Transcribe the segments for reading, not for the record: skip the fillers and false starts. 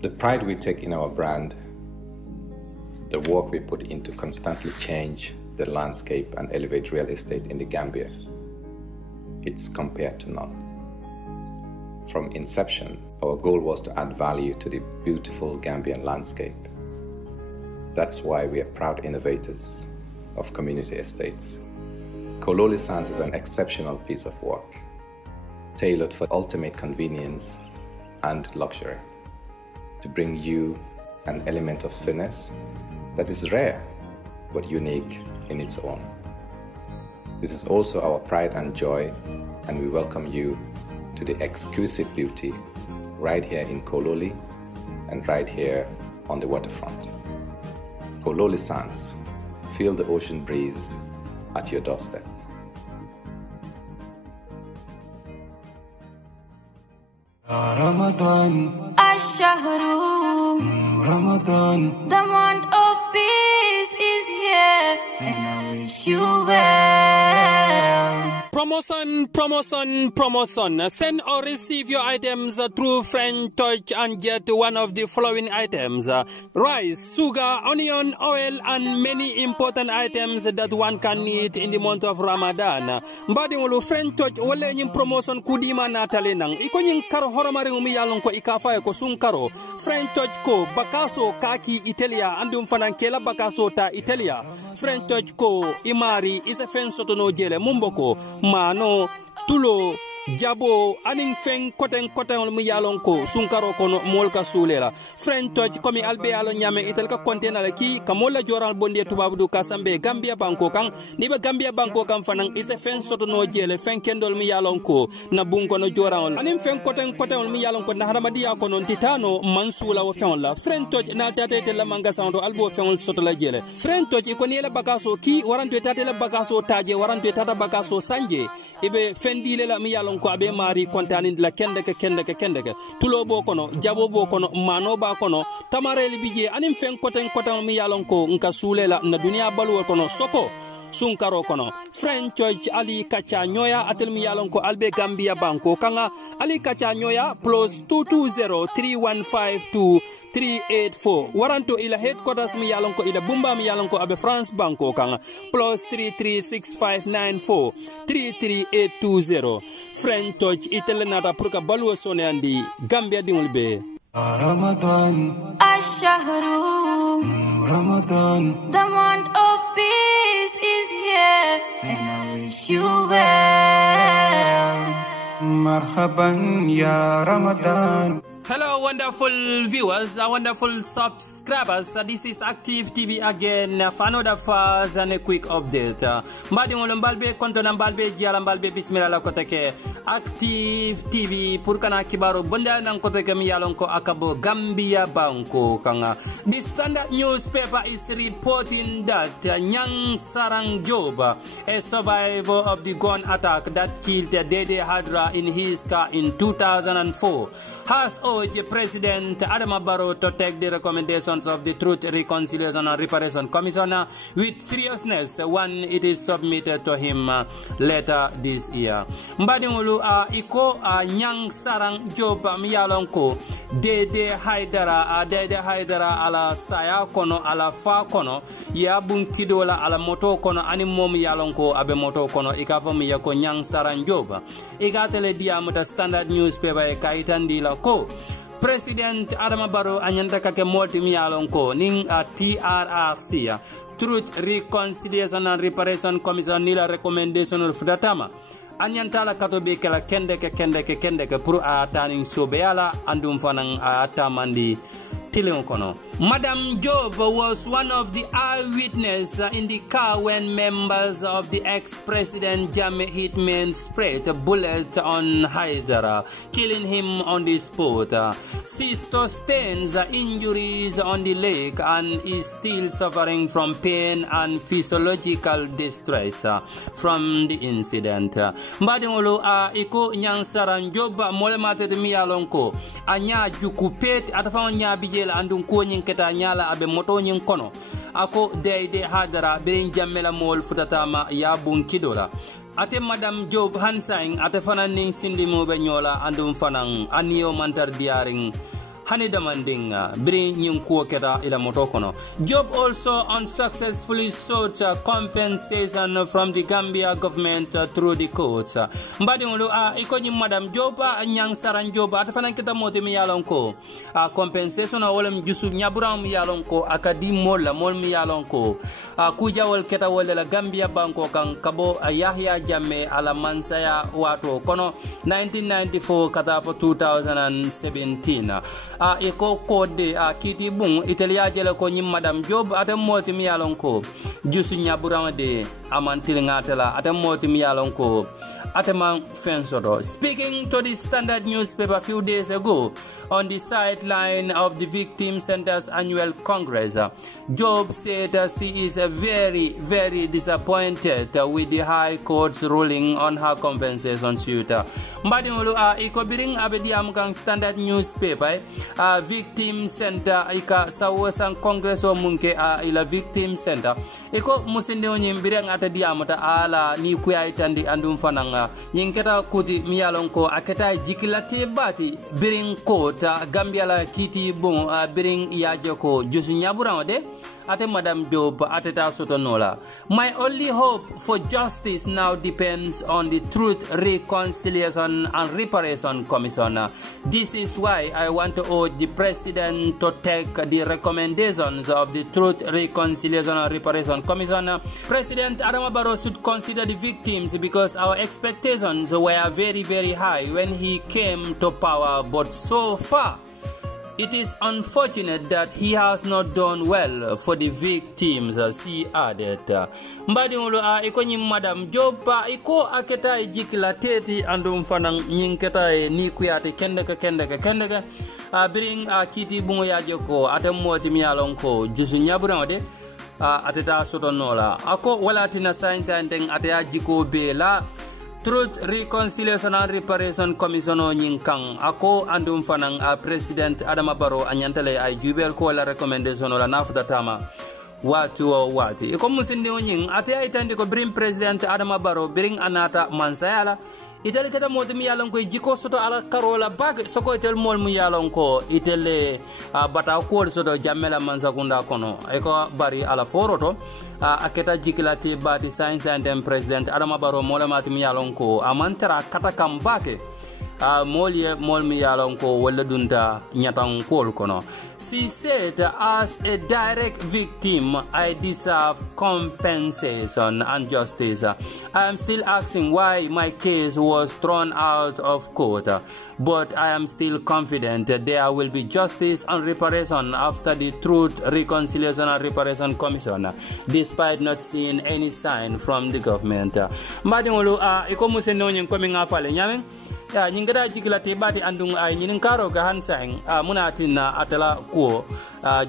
The pride we take in our brand, the work we put into constantly change the landscape and elevate real estate in the Gambia, it's compared to none. From inception, our goal was to add value to the beautiful Gambian landscape. That's why we are proud innovators of community estates. Kololi Sands is an exceptional piece of work, tailored for ultimate convenience and luxury, to bring you an element of finesse that is rare but unique in its own. This is also our pride and joy, and we welcome you to the exquisite beauty right here in Kololi and right here on the waterfront. Kololi Sands, feel the ocean breeze at your doorstep. Ramadan, Ash-Shahru, Ramadan, the month of peace is here, and I wish you well. Promotion. Send or receive your items through French Touch and get one of the following items: rice, sugar, onion, oil, and many important items that one can need in the month of Ramadan. Mbadingulu French Touch wale nyim promotion kudima natale nang iko nyim karo horomari umi yalon ko ikafa ko sun karo French Touch ko bakaso kaki Italia andum fanankela bakaso ta Italia. French Touch ko imari isa fen sotono jele mumboko mano tulo jabo aning feng koten mu yalon ko sunkaro kono molka sulela French Touch komi albe alo nyame itel ka kontena la ki kamola joral bonde tubabu du kasambe Gambia banko kan ni ba Gambia banko kan fanang ise fen soto no jele fen kendol mi yalon ko na bunko no joral aning feng koten mi yalon ko na haramadiya ko non titano mansula wo fen la French Touch na tatete la manga sando albo fen soto la jele French Touch ko ni la bakaso ki waranto tate la bakaso taje waranto tata bakaso sanje ibe fendile la mi yalon ko abe mari kontani la kendeke tulo bo kono jabo bo kono mano ba kono tamareli bije anim fen koten mi yalon ko nka sulela na dunia balu kono soko sunkaro kono French Touch ali kacha nyoya atel mi yalon ko albe Gambia banko kanga ali kacha nyoya plus 220-3152-384 waranto ila headquarters mi yalon ko ila bumba mi yalon ko abe France banko kanga plus 336594-33820 French Touch itele nata purka baluo sone andi Gambia dingul be Ramadan, Ash-Shahru, Ramadan, the month of peace is here, and I wish you well. Marhaban ya Ramadan. Hello, wonderful viewers, wonderful subscribers. This is Active TV again for another fast and a quick update. Mbadi ngolombalbe konto nambalbe jiala mbalbe bismillah la koteke Active TV pour kana kibaro bonda nan koteke mi yalonko akabo Gambia banko kanga. The Standard newspaper is reporting that Nyang Sarang Job, a survivor of the gun attack that killed Dede Hadra in his car in 2004, has President Adama Barrow to take the recommendations of the Truth, Reconciliation and Reparation Commission with seriousness when it is submitted to him later this year. Mbadingulu iko Nyang Sarang Job miyalonko Dede Haidara ala saya kono ala fa kono ya bunkidola ala moto kono ani mom yalonko abe moto kono ikafo mi yako Nyang Sarang Job ikatele dia muta Standard newspaper e kaitandi la ko President Adama Barrow anyanta kake molti mi yalonko ning TRRC Truth, Reconciliation and Reparation Commission nila recommendation of Fudatama anyanta la katobe kala kendeke pour ataning sobeyala andum fanang atamandi Tilionkono. Madam Job was one of the eyewitnesses in the car when members of the ex-president Jammeh hitmen sprayed a bullet on Haidara, killing him on the spot. She sustains injuries on the leg and is still suffering from pain and physiological distress from the incident. Mbadingolo iko Nyang Sarang Job molemate miyalonko anya jukupet atafa nya bijela andun ko nyin keta nyala abe moto nyin kono ako Dede Hadara berin jammela mol futatama ya bun kidola ate Madam Job Hansang ate fanan ning sindi mo be nyola andum fanang anio mantar diaring hani demanding bring nyim ko keta ila moto kono. Job also unsuccessfully sought compensation from the Gambia government through the courts. Mbadi ngulu iko nyim Madam Job nyang saran Job atafana kita moti mi yalon ko compensation wala mjusu nyaburam mi yalon ko akadi mola mol mi yalon ko kuja wal keta wala la Gambia banko kan kabo Yahya Jammeh ala mansaya wato kono 1994 kata for 2017 iko kode kiti bung italia jele ko nyim Madam Job atam moti mi yalon ko jusu nyaburam de amantil ngatela atam moti mi yalon ko Ataman Fensodo. Speaking to the Standard newspaper a few days ago on the sideline of the Victim Center's annual Congress, Job said she is very, very disappointed with the High Court's ruling on her compensation suit. Mbadingulu ikobiring abedi amkang Standard newspaper Victim Center ika sawasan Congress o munke ila Victim Center iko musinde onyimbirang atadi amata ala ni kuya itandi andum fananga nyinketa kuti miyalon ko aketa jikilate bati biring kota Gambia la kiti bon biring yaje ko josu nyaburan de ate Madam Job ateta sotonola. My only hope for justice now depends on the Truth, Reconciliation and Reparation Commission. This is why I want to urge the President to take the recommendations of the Truth, Reconciliation and Reparation Commission. President Adama Barrow should consider the victims because our expectations were very, very high when he came to power, but so far it is unfortunate that he has not done well for the victims, she added. Mbadingulu iko nyi Madam Job iko aketa jikila teti andum fanang nyinketa ni kuyate kendeke bring kiti bungo yaje ko atemoti miyalon ko jisu nyaburan de ateta sotonola ako walatina science and ataya jiko bela Truth, Reconciliation and Reparation Commission nyinkang ako andum fanang President Adama Barrow anyantale ay jubel ko la recommendation la nafuta tama wati iko musindi onying ate ay tandi ko bring President Adama Barrow bring anata mansayala itali kata moti mi yalon ko jiko soto ala karola bag soko itel mol mu yalon ko itele bata ko soto jamela mansakunda kono eko bari ala foroto aketa jikilati bati science and President Adama Barrow mola mati mi yalon ko amantara kata kambake mol mi yalon ko wala dunta nyatang kol kono. She said, as a direct victim I deserve compensation and justice. I am still asking why my case was thrown out of court, but I am still confident that there will be justice and reparation after the Truth, Reconciliation and Reparation Commission, despite not seeing any sign from the government. Madingulu iko museno nyin coming afale nyameng ya nyingada jikila tebati andung ay nyinin karo ga hansang munatina atala ko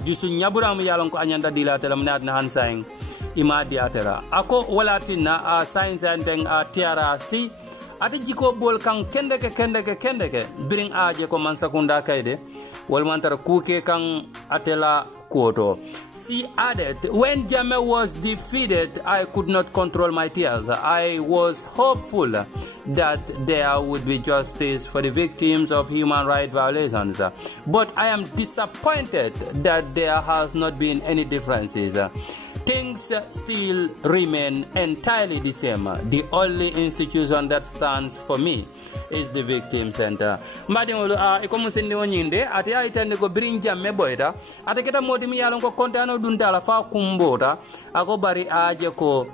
jusu nyaburam yalon ko anyanda dila atala munatna hansang imadi atela ako walatina science and tiara si ati jiko bol kan kendeke bring aje ko mansakunda kayde wal mantar kuke kan atela Koto. She added, when Jammeh was defeated, I could not control my tears. I was hopeful that there would be justice for the victims of human rights violations. But I am disappointed that there has not been any differences. Things still remain entirely the same. The only institution that stands for me is the Victim Center. Madingolo ikomusindi onyinde ati aitande ko bring Jammeh boyda ati kita moti mi yalon ko kontano dundala fa kumbota ako bari aje ko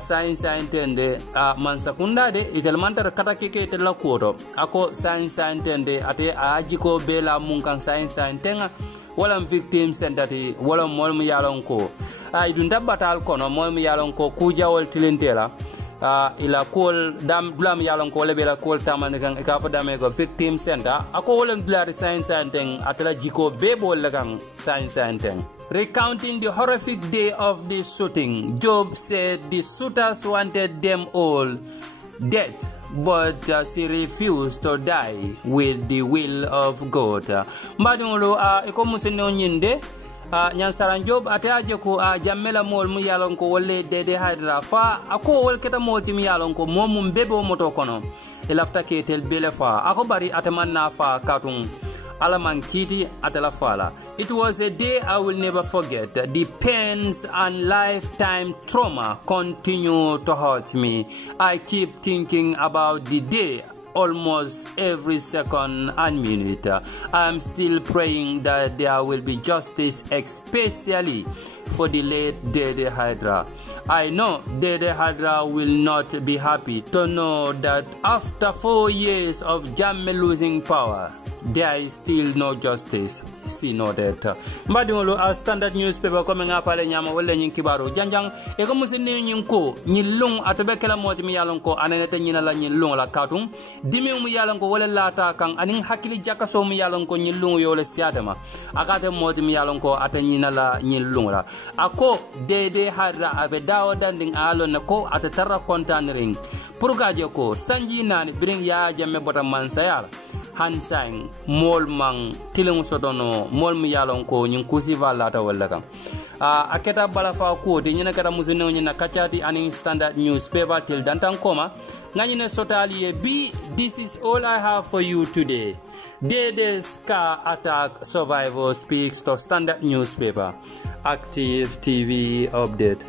science intende mansakunda de itelmantar kata keke itela koto ako science intende ati aji ko bela munkan science intenga wala Victim Center ti wala mol mi yalon ko ay dunda batal kono mol mi yalon ko kujawol tilentela ila kol dam blam yalon ko lebela kol tamane kan ka fa dame go Victim Center ako wala blari science inteng atela jiko bebo lagang science inteng. Recounting the horrific day of the shooting, Job said the shooters wanted them all dead, but she refused to die with the will of God. Madungolo iko museno nyinde nyansaran Job ataje ko jammela mol mu yalon ko wolle dede hadra fa ako wol keta moti mi yalon ko momum bebe moto kono e lafta ketel bele fa ako bari atamanna fa katun Alamankiti Atalafala. It was a day I will never forget. The pains and lifetime trauma continue to hurt me. I keep thinking about the day almost every second and minute. I'm still praying that there will be justice, especially for the late Dede Hydra. I know Dede Hydra will not be happy to know that after 4 years of Jammeh losing power, there is still no justice. See no that. Mbadimolo a standard newspaper coming up ale nyama wala nyin kibaro janjang e ko musin ne nyin ko nyilung atobe kala moti mi yalon ko anene nyina la nyilung la katum dimi mu yalon ko wala lata kan anin hakili jakaso mu yalon ko nyilung yo le siatama akate moti mi yalon ko ata nyina la nyilung la ako Dede Hydra abe dawo danding alon ko ata tarra kontanring pour gaje ko sanji nani bring ya Jammeh bota mansayala hansang mol mang tilung sodono mol mi yalon ko nyin kusi valata wala kam aketa balafa ko de nyina kata musuno nyina kachati aning standard newspaper till dantan koma nganyine sotali bi. This is all I have for you today. Dede's car attack survivor speaks to standard newspaper. Active TV update.